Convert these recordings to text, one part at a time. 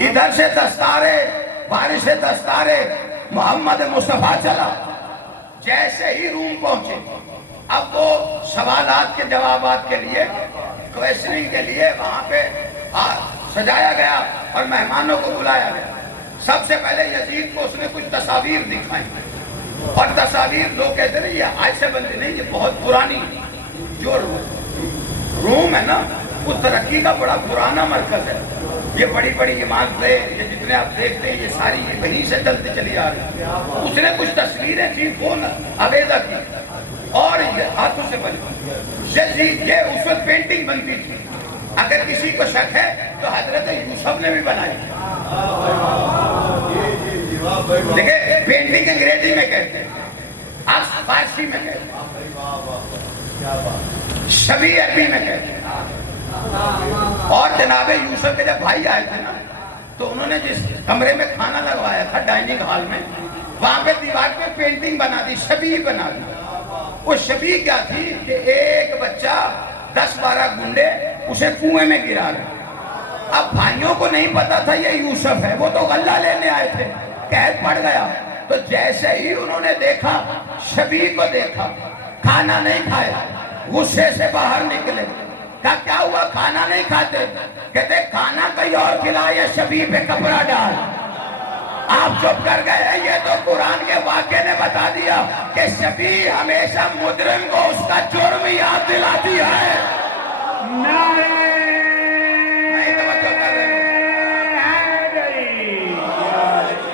ادھر سے دستارے بارش دستارے محمد مصطفیٰ چلا، جیسے ہی روم پہنچے اب وہ سوالات کے جوابات کے لیے کویسچننگ کے لیے وہاں پہ سجایا گیا اور مہمانوں کو بلایا گیا۔ سب سے پہلے یزید کو اس نے کچھ تصاویر دکھائیں، اور تصاویر لوگ کہتے ہیں یہ آج سے بنتی نہیں، یہ بہت پرانی، جو روم ہے نا وہ ترقی کا بڑا پرانا مرکز ہے، یہ بڑی بڑی عمارتیں یہ جتنے آپ دیکھتے ہیں یہ ساری وہیں سے چلتی چلی آ رہی ہے۔ اس نے کچھ تصویریں تھیں وہ علیحدہ کی اور یہ ہاتھوں سے بنی، یہ اس وقت پینٹنگ بنتی تھی، اگر کسی کو شک ہے تو حضرت یوسف نے بھی بنائی۔ دیکھیں پینٹنگ انگریزی میں کہتے ہیں، عکس فارسی میں کہتے ہیں، شبیہ عربی میں کہتے ہیں۔ اور جناب یوسف کے جب بھائی آئے تھے نا تو انہوں نے جس کمرے میں کھانا لگوایا تھا ڈائننگ ہال میں، وہاں پہ دیوار پہ پینٹنگ بنا دی، شبیہ بنا دی۔ وہ شبیہ کیا تھی کہ ایک بچہ 10-12 گنڈے اسے کنویں میں گرا رہے۔ اب بھائیوں کو نہیں پتا تھا یہ یوسف ہے، وہ تو غلہ لینے آئے تھے، قید پڑ گیا۔ تو جیسے ہی انہوں نے دیکھا شبیہ کو دیکھا، کھانا نہیں کھایا، غصے سے باہر نکلے، کہا کیا ہوا کھانا نہیں کھاتے؟ کہتے کھانا کہیں اور کھلا یا شبیہ پہ کپڑا ڈال۔ آپ چپ کر گئے، یہ تو قرآن کے واقعے نے بتا دیا کہ شبیہ ہمیشہ مجرم کو اس کا جرم یاد دلاتی ہے۔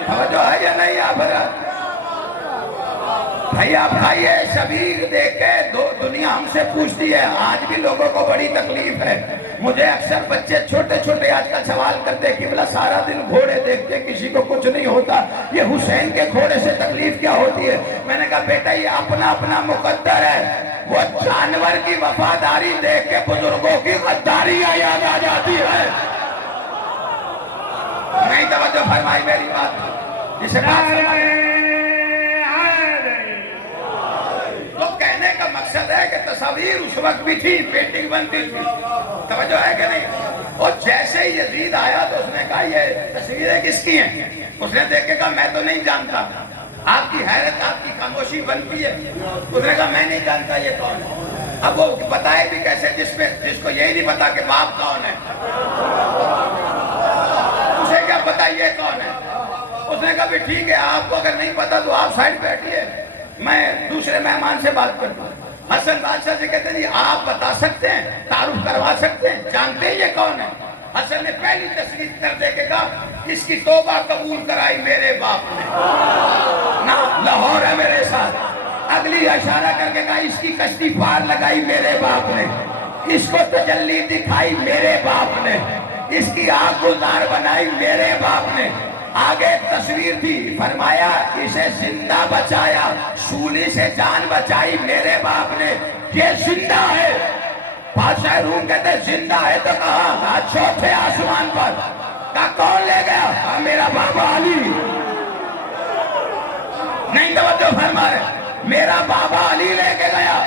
توجہ ہے یا نہیں آپ حضرات؟ بھائی آپ کھائیے شبیہ دیکھ کے دنیا ہم سے پوچھتی ہے، آج بھی لوگوں کو بڑی تکلیف ہے۔ مجھے اکثر بچے چھوٹے چھوٹے آج کل سوال کرتے کہ بلا سارا دن گھوڑے دیکھتے کسی کو کچھ نہیں ہوتا، یہ حسین کے گھوڑے سے تکلیف کیا ہوتی ہے؟ میں نے کہا بیٹا یہ اپنا اپنا مقدر ہے، وہ جانور کی وفاداری دیکھ کے بزرگوں کی غداریاں یاد آ جاتی ہے۔ نہیں توجہ فرمائی میری بات جسے تو کہنے کا مقصد ہے کہ تصاویر اس وقت بھی تھی، پینٹنگ بنتی تھی، توجہ ہے کہ نہیں؟ اور جیسے ہی یزید آیا تو اس نے کہا یہ تصویریں کس کی ہیں؟ اس نے دیکھ کے کہا میں تو نہیں جانتا۔ آپ کی حیرت آپ کی خاموشی بنتی ہے۔ اس نے کہا میں نہیں جانتا یہ کون ہے۔ اب وہ بتائے بھی کیسے جس کو یہی نہیں پتا کہ باپ کون ہے؟ اسے کیا پتا یہ کون ہے؟ اس نے کہا بھی ٹھیک ہے آپ کو اگر نہیں پتا تو آپ سائڈ بیٹھیے، میں دوسرے مہمان سے بات کرتا ہوں۔ حسن بادشاہ سے کہتے ہیں آپ بتا سکتے ہیں، تعارف کروا سکتے ہیں، جانتے ہیں یہ کون ہے؟ حسن نے پہلی تصویر کر دے کے کہا اس کی توبہ قبول کرائی میرے باپ نے، نہ لاہور ہے میرے ساتھ۔ اگلی اشارہ کر کے کہا اس کی کشتی پار لگائی میرے باپ نے، اس کو تجلی دکھائی میرے باپ نے، اس کی آگ گلزار بنائی میرے باپ نے۔ آگے تصویر تھی، فرمایا اسے زندہ بچایا، شولی سے جان بچائی میرے باپ نے، یہ زندہ ہے۔ بادشاہ روم کہتے زندہ ہے تو کہا چوتھے آسمان پر، کہا کون لے گیا؟ کہا میرا بابا علی۔ نہیں توجہ فرما رہے، میرا بابا علی لے کے گیا۔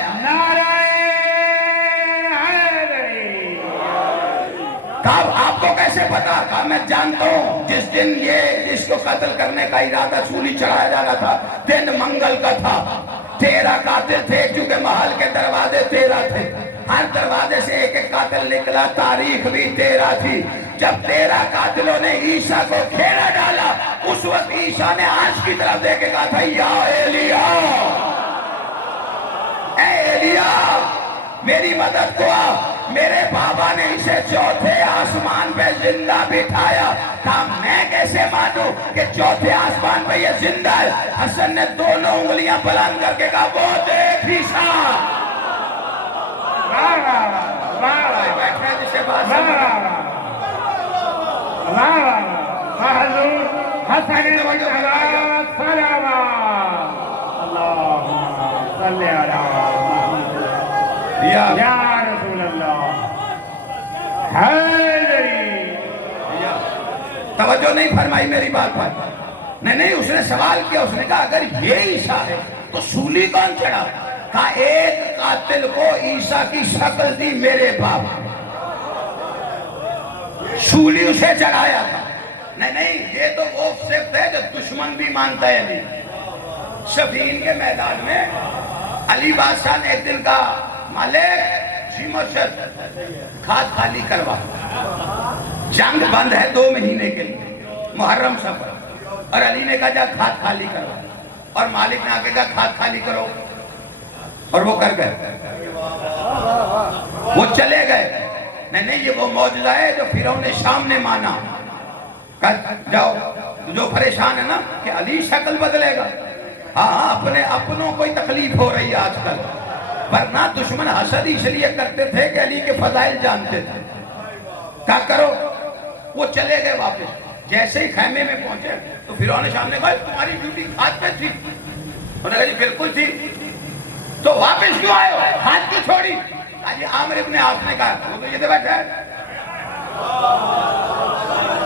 کہا آپ کو کیسے پتا؟ کہا میں جانتا ہوں، جس دن یہ اس کو قتل کرنے کا ارادہ سولی چڑھایا جا رہا تھا دن منگل کا تھا، 13 قاتل تھے کیونکہ محل کے دروازے 13 تھے، ہر دروازے سے ایک ایک قاتل نکلا، تاریخ بھی 13 تھی۔ جب 13 قاتلوں نے عیسیٰ کو گھیرا ڈالا اس وقت عیسیٰ نے عرش کی طرف دیکھ کے کہا تھا یا ایلیا، اے ایلیا میری مدد کو آ۔ میرے بابا نے اسے چوتھے آسمان پہ زندہ بٹھایا، کہا میں کیسے مانوں کہ چوتھے آسمان پہ یہ زندہ ہے؟ حسن نے دونوں انگلیاں بلند کر کے کہا وہ دیکھ عیسیٰ۔ بیٹھے جسے بات یا رسول اللہ حیدری۔ توجہ نہیں فرمائی میری بات پر؟ نہیں اس نے سوال کیا، اس نے کہا اگر یہ عیسیٰ ہے تو سولی کون چڑھا؟ کہا ایک قاتل کو عیسیٰ کی شکل دی میرے باپ، سولی اسے چڑھایا تھا۔ نہیں یہ تو وہ صفت ہے جو دشمن بھی مانتا ہے علی. صفین کے میدان میں علی بادشاہ نے ایک دن کہا مالک جی مرشد کھاد خالی کروا, جنگ بند ہے 2 مہینے کے لیے, محرم سفر, اور علی نے کہا جا کھاد خالی کروا, اور مالک نے آگے کہا کھاد خالی کرو, اور وہ کر گئے, وہ چلے گئے. نہیں یہ وہ معجزہ ہے جو فرعون شام نے مانا. جاؤ جو پریشان ہے نا کہ علی شکل بدلے گا, ہاں اپنے اپنوں کوئی تکلیف ہو رہی ہے آج کل, ورنہ دشمن حسد اس لیے کرتے تھے کہ علی کے فضائل جانتے تھے. کیا کرو, وہ چلے گئے واپس. جیسے ہی خیمے میں پہنچے تو فرعون شام نے کہا تمہاری ڈیوٹی ہاتھ پہ تھی, انہوں نے کہا جی بالکل تھی, تو واپس کیوں آئے ہو, ہاتھ کیوں چھوڑی؟ آج عامر ابن عاص نے کہا وہ تو ادھر بیٹھا ہے,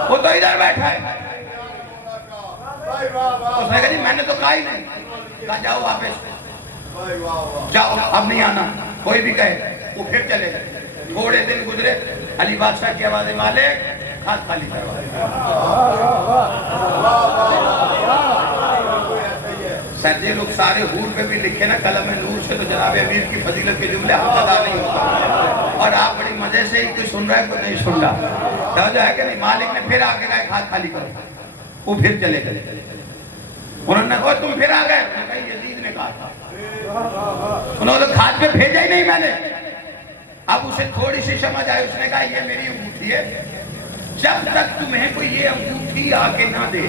وہ تو ادھر بیٹھا ہے. اس نے کہا جی میں نے تو کہا ہی نہیں. کہا جاؤ واپس جاؤ, اب نہیں آنا کوئی بھی کہے. وہ پھر چلے گئے. تھوڑے دن گزرے, علی بادشاہ کی آواز مالک کھاد خالی کروا. سر جی لوگ سارے حور پہ بھی لکھے نا قلم نور سے, تو جناب امیر کی فضیلت کے جملے ہم ادا نہیں ہوتا, اور آپ بڑی مزے سے ہی کوئی سن رہا ہے کوئی نہیں سن رہا. توجہ ہے کہ نہیں. مالک نے پھر آگے کہا کھاد خالی کرو, وہ پھر چلے گئے. انہوں نے کہا تم پھر آ گئے, انہوں نے کہا یزید نے کہا تھا, انہوں نے کھاد پہ بھیجا ہی نہیں میں نے. اب اسے تھوڑی سی سمجھ آئی, اس نے کہا یہ میری انگوٹھی ہے, جب تک تمہیں کوئی یہ انگوٹھی آگے نہ دے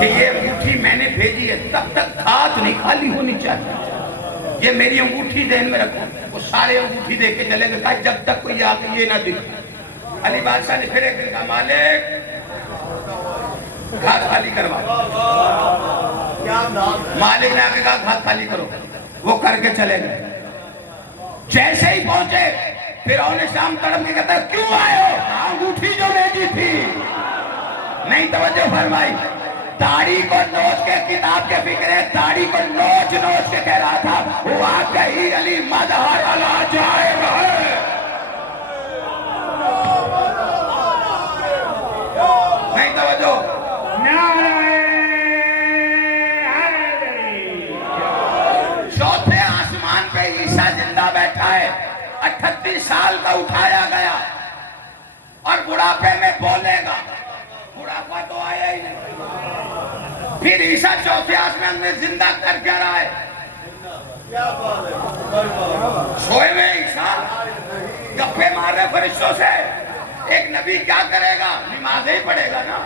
کہ یہ انگوٹھی میں نے بھیجی ہے, تب تک کھاد نہیں خالی ہونی چاہیے. یہ میری انگوٹھی ذہن میں رکھو. وہ سارے انگوٹھی دے کے چلے گئے, کہا جب تک کوئی آگے یہ نہ دے. علی بادشاہ نے پھر ایک دن کہا مالک کھاد خالی کروا. مالک نے آگے کہا کھاد خالی کرو, وہ کر کے چلے گئے. جیسے ہی پہنچے فرعون شام تڑپ کے کہتا ہے کیوں آئے ہو؟ انگوٹھی جو بھیجی تھی. نہیں توجہ فرمائی. داڑھی کو نوچ کے کتاب کے فکر ہے, داڑھی کو نوچ نوچ کے کہہ رہا تھا واقعی علی مظہر علا جائے رہے. نہیں توجہ. چوتھے آسمان پہ عیسیٰ زندہ بیٹھا ہے, 38 سال کا اٹھایا گیا, اور بڑھاپے میں بولے گا. بڑھاپا تو آیا ہی نہیں. پھر عیسیٰ چوتھے آسمان میں زندہ کر کے رہا ہے. سوئے میں عیسیٰ گپے مار رہے فرشتوں سے. ایک نبی کیا کرے گا؟ نماز ہی پڑھے گا نا,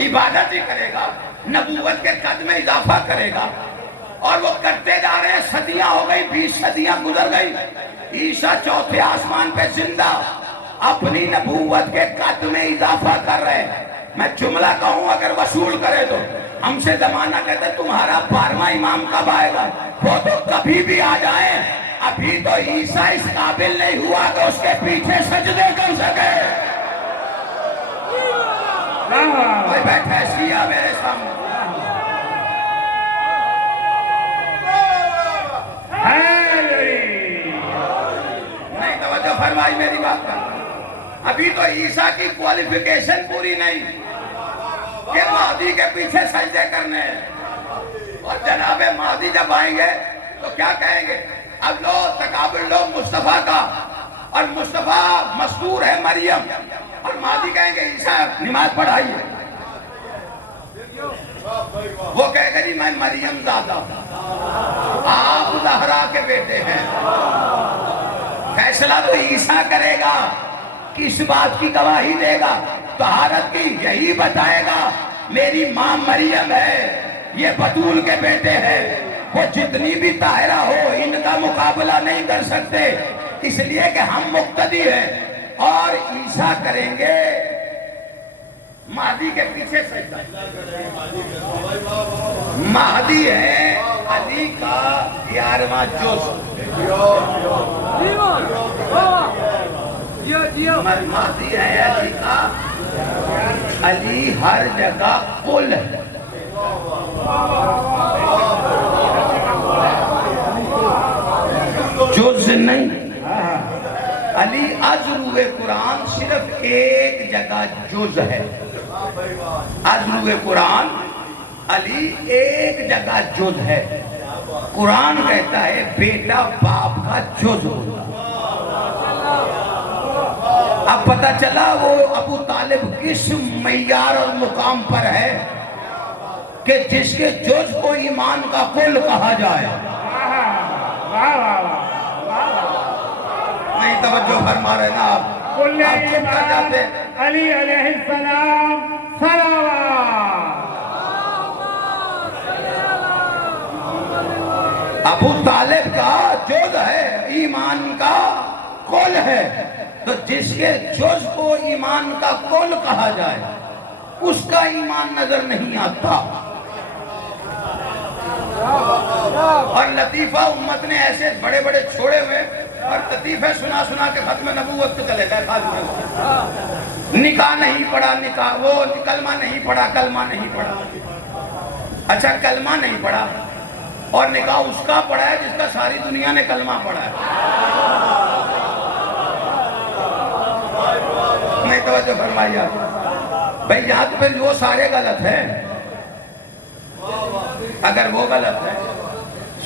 عبادت ہی کرے گا, نبوت کے قد میں اضافہ کرے گا, اور وہ کرتے جا رہے ہیں. صدیاں ہو گئی, 20 صدیاں گزر گئی. عیسیٰ چوتھے آسمان پہ زندہ اپنی نبوت کے قد میں اضافہ کر رہے ہیں. میں جملہ کہوں اگر وصول کرے تو ہم سے زمانہ کہتے تمہارا 12واں امام کب آئے گا؟ وہ تو کبھی بھی آ جائیں. ابھی تو عیسیٰ اس قابل نہیں ہوا کہ اس کے پیچھے سجدے کر سکے. کوئی بیٹھا ہے شیعہ میرے سامنے. نہیں توجہ فرمائی میری بات کا. ابھی تو عیسیٰ کی کوالیفیکیشن پوری نہیں کہ مہدی کے پیچھے سجدے کرنے ہیں. اور جناب مہدی جب آئیں گے تو کیا کہیں گے؟ اب لو تقابل لو مصطفیٰ کا, اور مصطفیٰ مستور ہے مریم, اور مہدی کہیں گے عیسیٰ نماز پڑھائیے. وہ کہے گا جی میں مریم زادہ, آپ زہرا کے بیٹے ہیں. فیصلہ تو عیسیٰ کرے گا, کس بات کی گواہی دے گا؟ طہارت کی. یہی بتائے گا میری ماں مریم ہے, یہ بطول کے بیٹے ہیں. وہ جتنی بھی طاہرہ ہو ان کا مقابلہ نہیں کر سکتے, اس لیے کہ ہم مقتدی ہیں. اور عیسیٰ کریں گے مہدی کے پیچھے سجدہ. مہدی ہے علی کا 11واں جز. مہدی ہے علی کا, علی ہر جگہ قل ہے. جز نہیں. علی از روئے قرآن صرف ایک جگہ جز ہے. عدل قرآن علی ایک جگہ جز ہے. قرآن کہتا ہے بیٹا باپ کا جز ہوتا. اب پتہ چلا وہ ابو طالب کس معیار اور مقام پر ہے کہ جس کے جز کو ایمان کا کل کہا جائے. نہیں توجہ فرما رہے نا آپ چپ کر جاتے. علی علیہ السلام صلوات. ابو طالب کا جز ہے ایمان کا کل ہے. تو جس کے جز کو ایمان کا کل کہا جائے اس کا ایمان نظر نہیں آتا. اور لطیفہ امت نے ایسے بڑے بڑے چھوڑے ہوئے اور لطیفے سنا سنا کے ختم نبوت پہ چلے گئے. نکاح نہیں پڑھا, نکاح وہ کلمہ نہیں پڑھا, کلمہ نہیں پڑھا. اچھا کلمہ نہیں پڑھا اور نکاح اس کا پڑھا ہے جس کا ساری دنیا نے کلمہ پڑھا ہے. نہیں توجہ فرمائیے بھائی یہاں تو پھر وہ سارے غلط ہیں. اگر وہ غلط ہے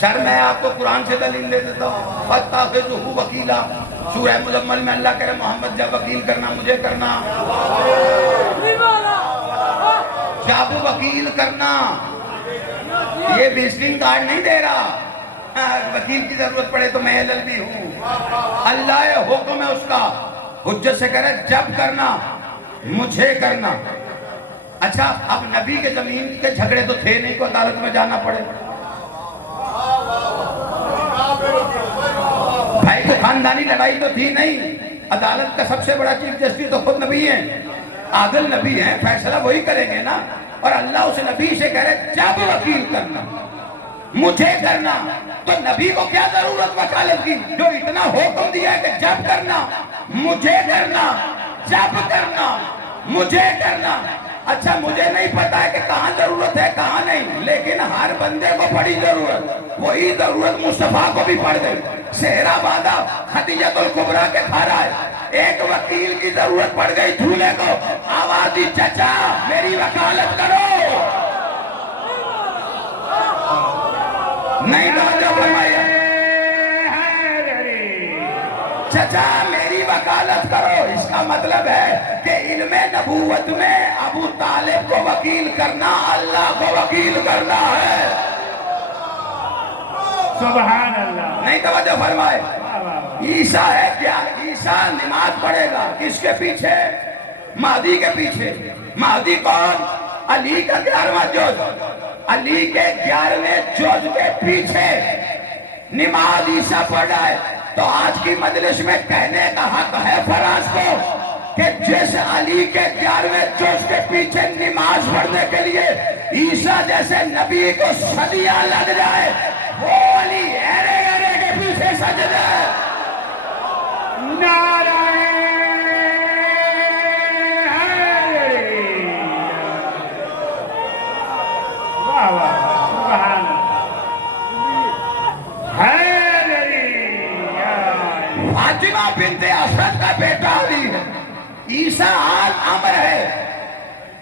سر میں آپ کو قرآن سے دلیل دے دیتا ہوں. فَاتَّخِذُوهُ وَكِيلًا سورہ مزمل میں اللہ کہہ رہے محمد جب وکیل کرنا مجھے کرنا, جب وکیل کرنا. یہ وزٹنگ کارڈ نہیں دے رہا وکیل کی ضرورت پڑے تو میں LLB ہوں. اللہ حکم ہے اس کا. حجت سے کہہ رہے جب کرنا مجھے کرنا. اچھا اب نبی کے زمین کے جھگڑے تو تھے نہیں کو عدالت میں جانا پڑے. بھائی کو خاندانی لڑائی تو تھی نہیں. عدالت کا سب سے بڑا چیف جسٹس تو خود نبی ہیں, عادل نبی ہیں, فیصلہ وہی کریں گے نا. اور اللہ اس نبی سے کہہ رہے جب وکیل کرنا مجھے کرنا. تو نبی کو کیا ضرورت وکالت کی جو اتنا حکم دیا ہے کہ جب کرنا مجھے کرنا, جب کرنا مجھے کرنا. اچھا مجھے نہیں پتا ہے کہ کہاں ضرورت ہے کہاں نہیں, لیکن ہر بندے کو پڑی ضرورت. وہی ضرورت مصطفیٰ کو بھی پڑ گئی. صحرا باندھا خدیجۃ الکبریٰ کے گھر آئے, ایک وکیل کی ضرورت پڑ گئی دھولے کو. آواز دی چچا میری وکالت کرو. نہیں توجہ فرمائیے چچا میری وکالت کرو. اس کا مطلب ہے کہ علم نبوت میں ابو طالب کو وکیل کرنا اللہ کو وکیل کرنا ہے. سبحان اللہ. نہیں توجہ فرمائے. عیسیٰ ہے کیا؟ عیسیٰ نماز پڑھے گا کس کے پیچھے؟ مہدی کے پیچھے. مہدی کون؟ علی کا 11واں جز. علی کے 11ویں جز کے پیچھے نماز عیسیٰ پڑھ رہا ہے. تو آج کی مجلس میں کہنے کا حق ہے فراز کو کہ جس علی کے 11ویں جز کے پیچھے نماز پڑھنے کے لیے عیسیٰ جیسے نبی کو صدیاں لگ جائے وہ علی ایرے ایرے کے پیچھے سجدہ ہے. نعرہ واہ واہ سبحان فاطمہ بنت اسد کا بیٹا علی ہے. عیسیٰ آل امر ہے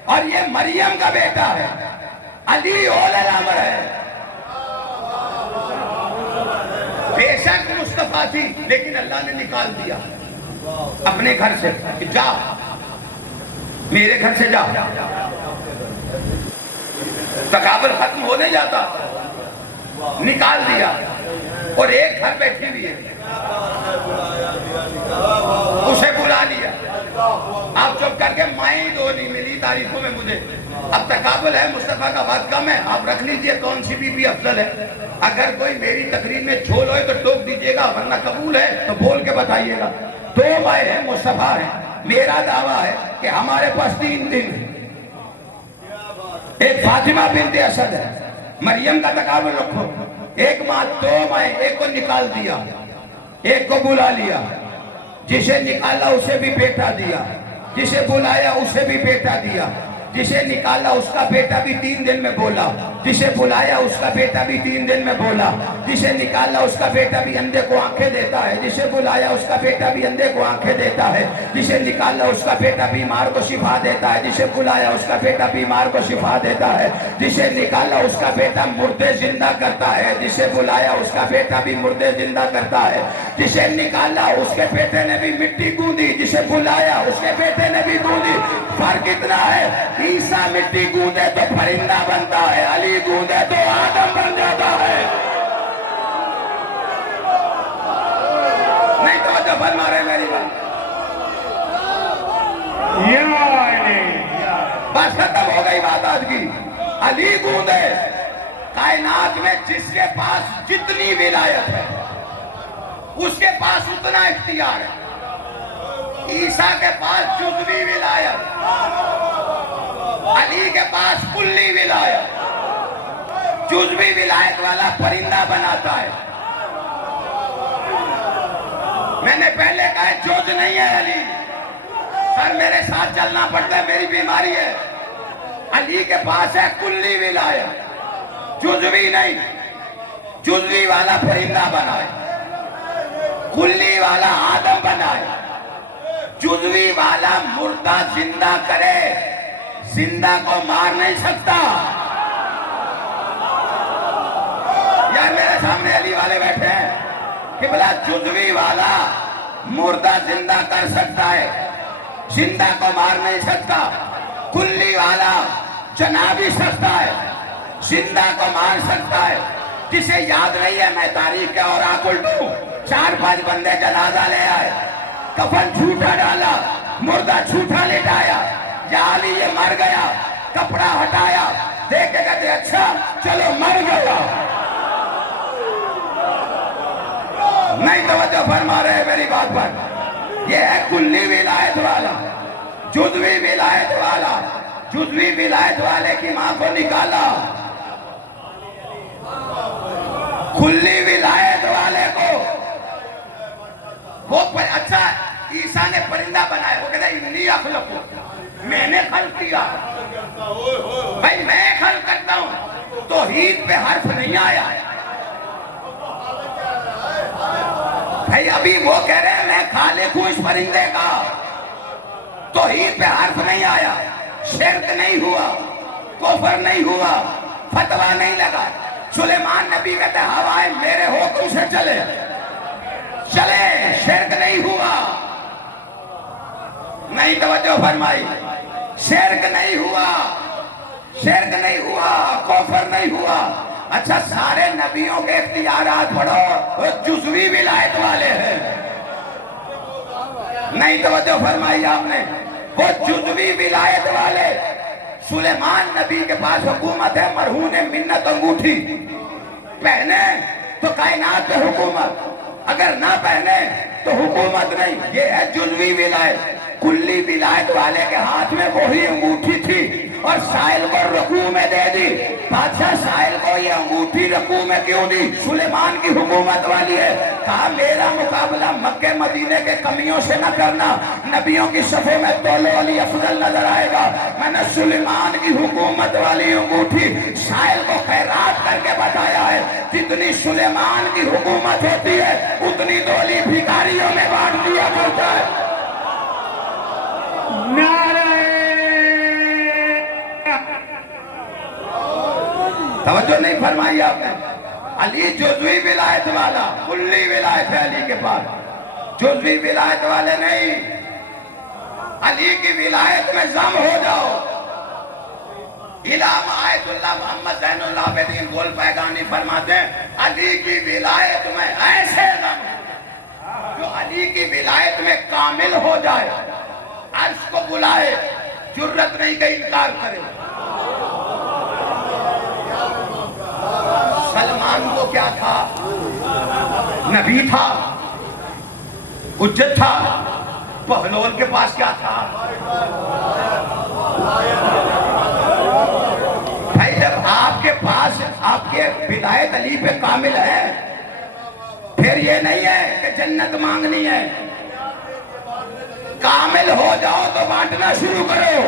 اور یہ مریم کا بیٹا ہے. علی اول الامر ہے. بے شک مصطفیٰ تھی لیکن اللہ نے نکال دیا اپنے گھر سے کہ جا میرے گھر سے جا. تکابر ختم ہونے جاتا نکال دیا اور ایک گھر بیٹھی ہوئی ہے اسے بلا لیا. آپ چپ کر کے مائیں دو نہیں ملی تاریخوں میں مجھے. اب تقابل ہے مصطفیٰ کا بات کم ہے. آپ رکھ لیجئے کون سی بی بی افضل ہے. اگر کوئی میری تقریر میں جھول ہوئے تو ٹوک دیجئے گا ورنہ قبول ہے تو بول کے بتائیے گا. 2 مائیں ہیں مصطفیٰ ہیں. میرا دعویٰ ہے کہ ہمارے پاس 3 دن ہیں. ایک فاطمہ بنت اسد ہے. مریم کا تقابل رکھو. ایک ماں 2 مائیں. ایک کو نکال دیا ایک کو بلا لیا. جسے نکالا اسے بھی بیٹا دیا, جسے بلایا اسے بھی بیٹا دیا. جسے نکالا اس کا بیٹا بھی 3 دن میں بولا، جسے بلایا اس کا بیٹا بھی 3 دن میں بولا، جسے نکالا اس کا بیٹا بھی اندھے کو آنکھیں دیتا ہے، جسے بلایا اس کا بیٹا بھی اندھے کو آنکھیں دیتا ہے، جسے نکالا اس کا بیٹا بیمار کو شفا دیتا ہے، جسے بلایا اس کا بیٹا بیمار کو شفا دیتا ہے، جسے نکالا اس کا بیٹا مردے زندہ کرتا ہے، جسے بلایا اس کا بیٹا بھی مردے زندہ کرتا ہے، جسے نکالا اس کے بیٹے نے بھی مٹی گوندی، جسے بلایا اس کے بیٹے نے بھی گوندی۔ فرق اتنا ہے، عیسیٰ مٹی گوندے تو پرندہ بنتا ہے، علی گوندے تو آدم بن جاتا ہے۔ نہیں تو جو فرما رہے میری بات، یا علی یا بس ختم ہو گئی بات آج کی۔ علی گوندے کائنات میں جس کے پاس جتنی ولایت ہے اس کے پاس اتنا اختیار ہے۔ عیسیٰ کے پاس جزوی ولایت، علی کے پاس کلی ولایت۔ جزوی ولایت والا پرندہ بناتا ہے۔ میں نے پہلے کہا جز نہیں ہے علی، سر میرے ساتھ چلنا پڑتا ہے، میری بیماری ہے۔ علی کے پاس ہے کلی ولایت، جزوی نہیں۔ جزوی والا پرندہ بنائے، کلی والا آدم بنائے، جزوی والا مردہ زندہ کرے، زندہ کو مار نہیں سکتا۔ یار میرے سامنے علی والے بیٹھے ہیں کہ بلا جزوی والا مردہ زندہ کر سکتا ہے، زندہ کو مار نہیں سکتا۔ کلی والا چنا بھی سکتا ہے، زندہ کو مار سکتا ہے۔ جسے یاد رہی ہے میں تاریخ کے اور الٹوں، 4-5 بندے جنازہ لے آئے، کفن جھوٹا ڈالا، مردہ جھوٹا لٹایا، یا علی یہ مر گیا، کپڑا ہٹایا، دیکھ کے کہتے اچھا چلو مر گیا۔ نہیں توجہ فرما رہے میری بات پر۔ یہ ہے کلی ولایت والا، جزوی ولایت والا۔ جزوی ولایت والے کی ماں کو نکالا، کلی ولایت والے کو وہ اچھا عیسیٰ نے پرندہ بنایا، وہ کہتا ہے انی اخلقو، میں نے خلق کیا، بھائی میں خلق کرتا ہوں۔ توحید پہ حرف نہیں آیا بھائی، ابھی وہ کہہ رہے ہیں میں خالق ہوں اس پرندے کا، توحید پہ حرف نہیں آیا، شرک نہیں ہوا، کفر نہیں ہوا، فتویٰ نہیں لگا۔ سلیمان نبی کہتے ہیں ہوائیں میرے حکم سے چلے، شرک نہیں ہوا۔ نہیں توجہ فرمائی، شرک نہیں ہوا، شرک نہیں ہوا، کفر نہیں ہوا۔ اچھا سارے نبیوں کے اختیارات پڑھو، وہ جزوی ولایت والے ہیں۔ نہیں توجہ فرمائی آپ نے، وہ جزوی ولایت والے۔ سلیمان نبی کے پاس حکومت ہے، مرہون منت انگوٹھی، پہنے تو کائنات پہ حکومت، اگر نہ پہنے تو حکومت نہیں۔ یہ ہے جزوی ولایت۔ کلی ولایت والے کے ہاتھ میں وہی انگوٹھی تھی اور سائل کو رکوع میں دے دی۔ بادشاہ سائل کو یہ انگوٹھی رکوع میں کیوں دی؟ سلیمان کی حکومت والی ہے۔ کہا میرا مقابلہ مکہ مدینے کے کمیوں سے نہ کرنا، نبیوں کی صفوں میں تولو علی افضل نظر آئے گا۔ میں نے سلیمان کی حکومت والی انگوٹھی سائل کو خیرات کر کے بتایا ہے، جتنی سلیمان کی حکومت ہوتی ہے اتنی تو علی بھکاریوں میں بانٹ دیا کرتا ہے۔ نعرہ توجہ نہیں فرمائی آپ نے۔ علی جزوی ولایت والا، کلی ولایت ہے علی کے پاس، جزوی ولایت والے نہیں۔ علی کی ولایت میں ضم ہو جاؤ۔ علامہ آیت اللہ محمد زین اللہ عابدین گول پیغانی فرماتے ہیں علی کی ولایت میں ایسے ضم ہو، جو علی کی ولایت میں کامل ہو جائے، عرش کو بلائے، جرت نہیں کہ انکار کرے۔ سلمان کو کیا تھا؟ نبی تھا، حجت تھا۔ بہلول کے پاس کیا تھا؟ بھائی جب آپ کے پاس آپ کے ولایت علی پہ کامل ہے، پھر یہ نہیں ہے کہ جنت مانگنی ہے۔ کامل ہو جاؤ تو بانٹنا شروع کرو۔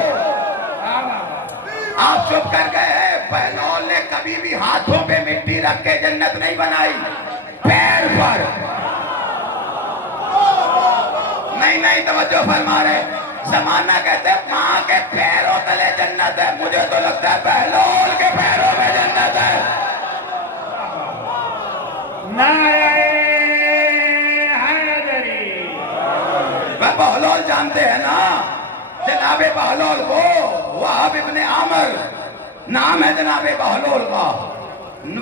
آپ چپ کر گئے. بہلول نے کبھی بھی ہاتھوں پہ مٹی رکھ کے جنت نہیں بنائی, پیر پر. نہیں توجہ فرما رہے. زمانہ کہتے ہیں ماں کے پیروں تلے جنت ہے, مجھے تو لگتا ہے بہلول کے پیروں میں جنت ہے. نعرہ حیدری. بہلول جانتے ہیں نا, جناب بہلول کو وہاب ابن عامر نام ہے جناب بہلول کا.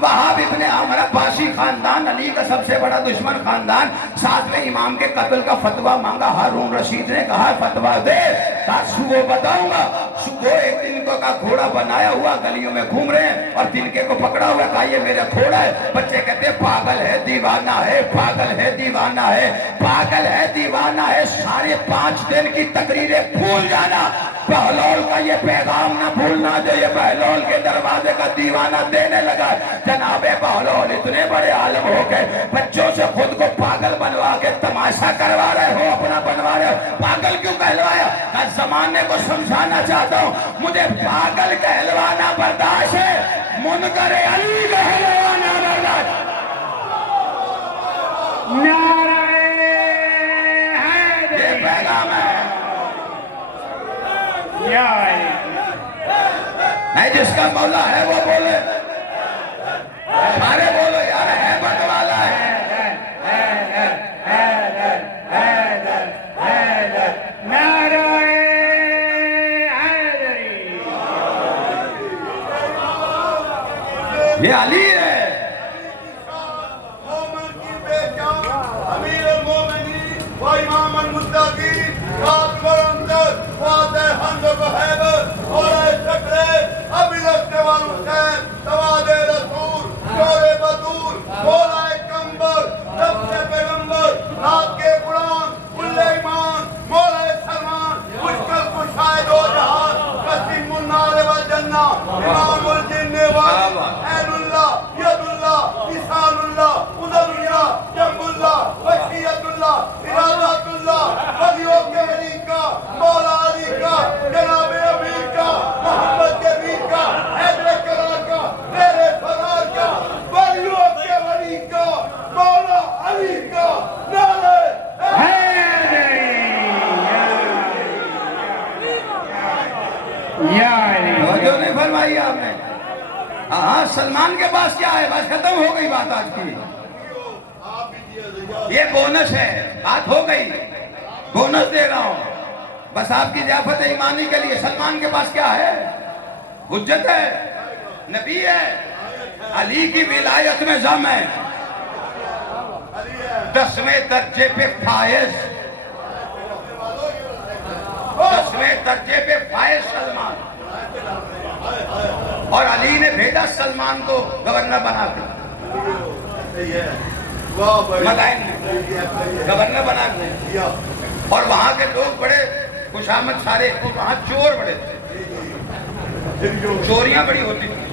وہاب ابن عامر عباسی خاندان, علی کا سب سے بڑا دشمن خاندان. ساتویں امام کے قتل کا فتویٰ مانگا. ہارون رشید نے کہا فتویٰ دے. کہا صبح بتاؤں گا. صبح ایک دن کا گھوڑا بنایا ہوا گلیوں میں گھوم رہے ہیں اور تنکے کو پکڑا ہوا. کہا یہ میرا گھوڑا ہے. بچے کہتے پاگل ہے, دیوانہ ہے, پاگل ہے, دیوانہ ہے, پاگل ہے, دیوانہ ہے. 5.5 دن کی تقریریں بھول جانا. بہلول کا یہ پیغام نہ بھولنا جو یہ بہلول کے دروازے کا دیوانہ دینے لگا. جناب بہلول اتنے بڑے عالم ہو گئے, بچوں سے خود کو پاگل بنوا کے تماشا کروا رہے ہو, اپنا بنوا رہے ہو. پاگل کیوں کہلوایا؟ کہ زمانے کو سمجھانا چاہتا ہوں, مجھے پاگل کہلوانا برداشت ہے, منکر علی کہلوانا برداشت. نعرہ یہ حیدری. پیغام ہے. یا علی. نہیں, جس کا مولا ہے وہ بولے, سارے بولو یار, احمد والا ہے. نعرہ حیدری. یہ علی ہے. مومن کی پہچان امیر المومنین و امام المتقین قاتل الاندر فاتح حمد و حیبت اور شکر ابی الاستوال حسین سواد رسول شور بدور مولا کمبر رب سے پیغمبر رات کے قرآن کل ایمان مولا سلمان مشکل کشائے دو جہاز قسیم النار والجنہ امام الجن وال عین اللہ ید اللہ لسان اللہ ادر اللہ جنب اللہ وشیت اللہ ارادات اللہ ولیوں کے ولی کا مولا علی کا جناب امیر کا محمد کے ویر کا حیدر کرار کا میرے فرار کا ولیوں کے ولی کا مولا علی کا نعرہ حیدری. یا علی. توجہ نہیں فرمائی آپ نے. ہاں, سلمان کے پاس کیا ہے؟ بس ختم ہو گئی بات آج کی. یہ بونس ہے, بات ہو گئی, بونس دے رہا ہوں بس آپ کی ضیافت ایمانی کے لیے. سلمان کے پاس کیا ہے؟ حجت ہے, نبی ہے, علی کی ولایت میں زم ہے, 10ویں درجے پہ فائز, 10ویں درجے پہ فائز سلمان. اور علی نے بھیجا سلمان کو گورنر بنا کے, مدائن میں گورنر بنا کے. اور وہاں کے لوگ بڑے خوشامد سارے, وہاں چور بڑے تھے, چوریاں بڑی ہوتی تھی.